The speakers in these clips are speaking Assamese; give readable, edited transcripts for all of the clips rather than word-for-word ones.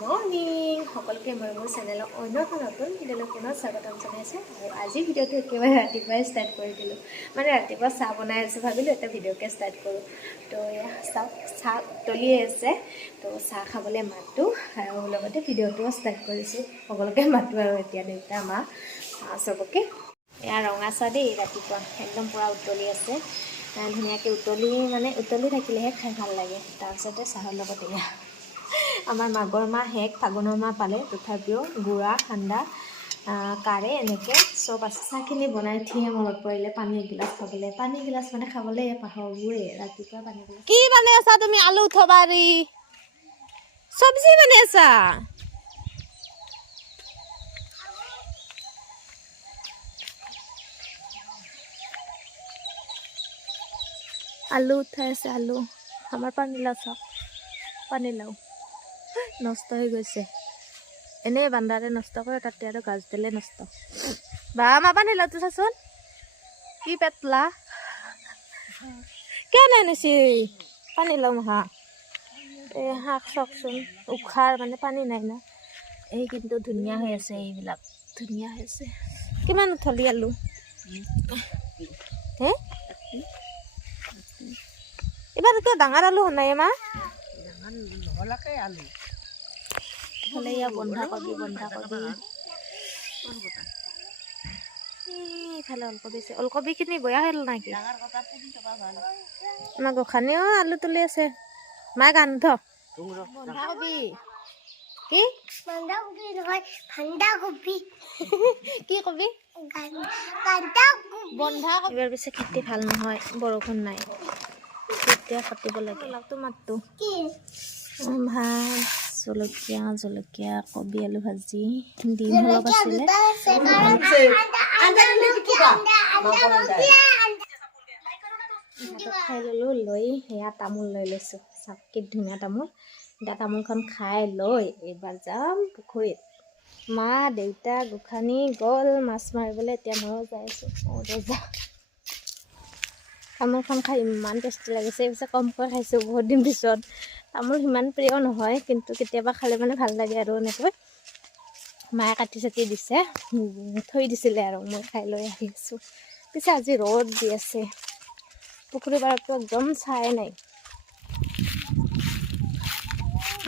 মৰ্নিং সকলোকে মোৰ চেনেলৰ অন্য এটা নতুন ভিডিঅ'লৈ পুনৰ স্বাগতম জনাইছোঁ। আৰু আজি ভিডিঅ'টো একেবাৰে ৰাতিপুৱাই ষ্টাৰ্ট কৰি দিলোঁ। মানে ৰাতিপুৱা চাহ বনাই আছোঁ, ভাবিলোঁ এটা ভিডিঅ'কে ষ্টাৰ্ট কৰোঁ। তো এয়া চাহ উতলিয়ে আছে, তো চাহ খাবলৈ মাতোঁ আৰু লগতে ভিডিঅ'টোও ষ্টাৰ্ট কৰিছোঁ। সকলোকে মাতোঁ আৰু এতিয়া দেউতা মা চবকে। এয়া ৰঙা চাহ দেই, ৰাতিপুৱা একদম পূৰা উতলি আছে, ধুনীয়াকৈ উতলি থাকিলেহে খাই ভাল লাগে। তাৰপিছতে চাহৰ লগত এয়া আমাৰ মাঘৰ মাহ শেষ, ফাগুনৰ মাহ পালে, তথাপিও গুড়া সান্দা কাৰে এনেকৈ চব আছে। চাহখিনি বনাই উঠিহে মনত পৰিলে পানী এগিলাচ খাবলৈ। পানী এগিলাচ মানে খাবলৈ পাহৰোঁৱে ৰাতিপুৱা পানী এগিলাচ। কি বনাই আছা তুমি? আলু থবাৰি চব্জি বনাই আছা? আলু উঠাই আছে, আলু আমাৰ পানীলাও চাওক, পানীলাও নষ্ট হৈ গৈছে। এনেই বান্দাৰে নষ্ট কৰে, তাতে আৰু গাছ দিলে নষ্ট। বা আমাৰ পানীলাওটো চাচোন কি পেটলা, কিয় নানিছি পানীলাও মহা। এই শাক চাওকচোন উখাৰ, মানে পানী নাই না। এই কিন্তু ধুনীয়া হৈ আছে, এইবিলাক ধুনীয়া হৈ আছে। কিমান উঠলি আলু? হে এবাৰ তো ডাঙৰ আলু নাই মা, হ'লে ইয়া বন্ধাকবি ইফালে ওলকবি আছে। ওলকবিখিনি বেয়া হ'ল নাকি? আমাৰ গোসানীও আলু তুলি আছে। মা গান ধ বন্ধাকবি কি বন্ধাকবি নহয়, বন্ধাকবি। কি কবি? বন্ধাকবি। এবাৰ পিছে খেতি ভাল নহয়, বৰষুণ নাই, তেতিয়া কাটিব লাগে। লাভটো মাতটো ভাত, জলকীয়া কবি আলু ভাজি, ডিম অলপ আছিলে। খাই ললোঁ, লৈ সেয়া তামোল লৈ লৈছোঁ। চাওক কি ধুনীয়া তামোল। এতিয়া তামোলখন খাই লৈ এইবাৰ যাম পুখুৰীত। মা দেউতা গোসানী গ'ল মাছ মাৰিবলৈ, এতিয়া ময়ো যাই আছোঁ। তামোলখন খাই ইমান টেষ্টি লাগিছে। পিছে কমকৈ খাইছোঁ বহুত দিন পিছত। তামোল সিমান প্ৰিয় নহয়, কিন্তু কেতিয়াবা খালে মানে ভাল লাগে আৰু। এনেকৈ মায়ে কাটি চাটি দিছে, থৈ দিছিলে আৰু মই খাই লৈ আহি আছোঁ। পিছে আজি ৰ'দ দি আছে, পুখুৰী পাৰতো একদম চাই নাই।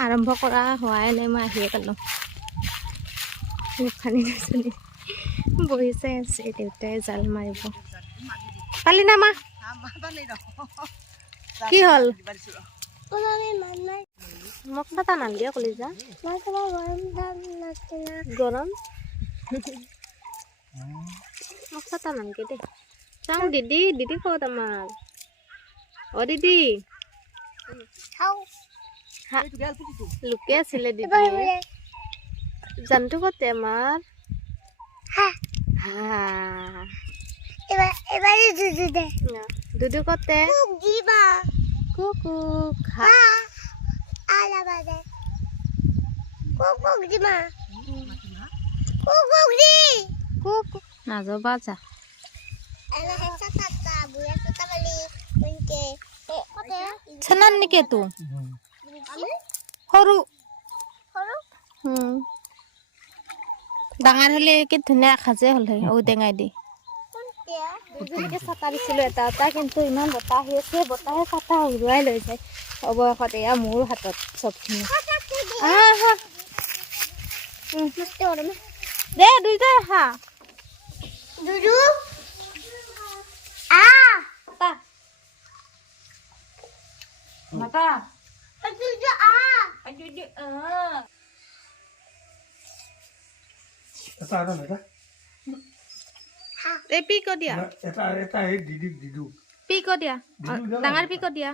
আৰম্ভ কৰা হোৱাই নাই, মই আহিয়ে পালোঁ। গোসানী দুজনী বহি চাই আছে, দেউতাই জাল মাৰিব। পালি না মা? কি হ'ল? মোক চাটা নালগে কলিজা, গৰম মোক চাটা নালগে দে। চাওঁ দিদি ক'ত আমাৰ? অ দিদি লুকে আছিলে দিদি। জানটো ক'তে আমাৰ? দুদু ক'তে? নাযাবা যা। চেনান নেকি তো? সৰু ডাঙৰ হ'লে কি ধুনীয়া সাজে হ'ল হয়। ঔটেঙাই দি দুজনীকে চাটা দিছিলোঁ এটা এটা, কিন্তু ইমান বতাহ আহি আছে, বতাহে চাটা উৰুৱাই লৈ যায় অৱশেষত। এয়া মোৰ হাতত চবখিনি। দে দুইটাই আহা। মাতা পিক দিয়া, পিক দিয়া, ডাঙৰ পিক দিয়া।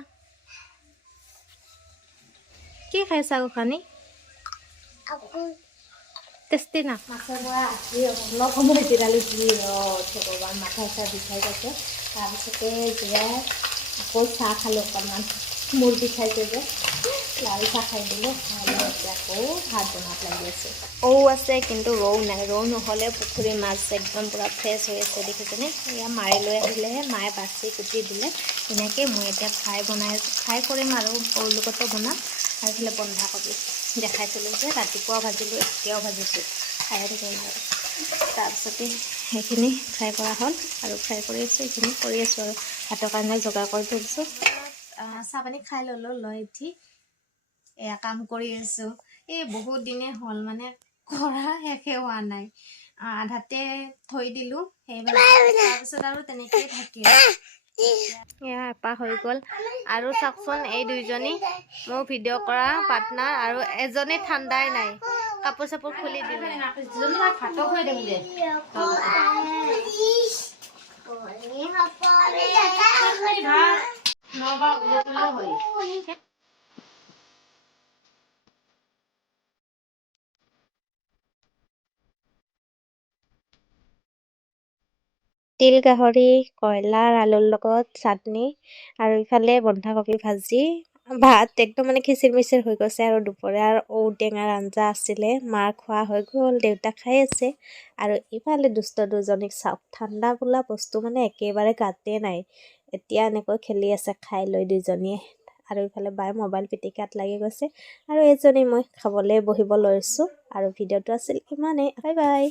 কি খাইছা গোসানী? টেষ্টি না? মাছৰ পৰা আহি অলপ সময় জিৰালোঁ। ভগৱান, মাথা চাথা বিষাই গৈছে। তাৰপিছতে জিৰাই আকৌ চাহ খালোঁ অকণমান, মূৰ বিষাইছে যে লাল চাহ খাই দিলোঁ। খাই লৈ এতিয়া আকৌ ভাত বনাত লাগি আছোঁ। আছে কিন্তু ৰৌ নাই। ৰৌ নহ'লে পুখুৰীৰ মাছ একদম পূৰা ফ্ৰেছ হৈ আছে, দেখিছেনে? এয়া মাৰি লৈ আহিলেহে, মায়ে বাচি কুটি দিলে এনেকৈ। মই এতিয়া ফ্ৰাই কৰিম আৰু সৰু লগতো বনাম। আৰু এইফালে বন্ধাকবি দেখাইছিলোঁ যে ৰাতিপুৱা ভাজিলোঁ, এতিয়াও ভাজিছোঁ, খায়ে থাকিম আৰু তাৰপিছতে সেইখিনি ফ্ৰাই কৰা হ'ল আৰু ফ্ৰাই কৰি আছোঁ, এইখিনি কৰি আছোঁ আৰু ভাতৰ কাৰণে যোগাৰ কৰি থৈ দিছোঁ। চাহ পানী খাই ল'লোঁ, লৈ উঠি এয়া কাম কৰি আছোঁ। এই বহুত দিনে হ'ল মানে কৰা শেষে হোৱা নাই, আধাতে থৈ দিলোঁ, সেইবাবে তাৰপিছত আৰু তেনেকেই থাকিল। এয়া এপাহ হৈ গ'ল আৰু চাওকচোন এই দুইজনী মোৰ ভিডিঅ' কৰা পাৰ্টনাৰ আৰু এজনী ঠাণ্ডাই নাই, কাপোৰ চাপোৰ খুলি দিলে। তিল গাহৰি, কয়লাৰ আলুৰ লগত চাটনি আৰু ইফালে বন্ধাকবি ভাজি, ভাত একদম মানে খিচিৰ মিচিৰ হৈ গৈছে আৰু দুপৰীয়াৰ ঔটেঙাৰ আঞ্জা আছিলে, মাৰ খোৱা হৈ গ'ল, দেউতা খাই আছে আৰু ইফালে দুষ্ট দুজনীক চাওক, ঠাণ্ডা বোলা বস্তু মানে একেবাৰে গাতে নাই, এতিয়া এনেকৈ খেলি আছে খাই লৈ দুইজনীয়ে আৰু ইফালে বাই মোবাইল পিটিকাত লাগি গৈছে আৰু এজনী মই খাবলৈ বহিব লৈছোঁ আৰু ভিডিঅ'টো আছিল ইমানেই। Bye bye.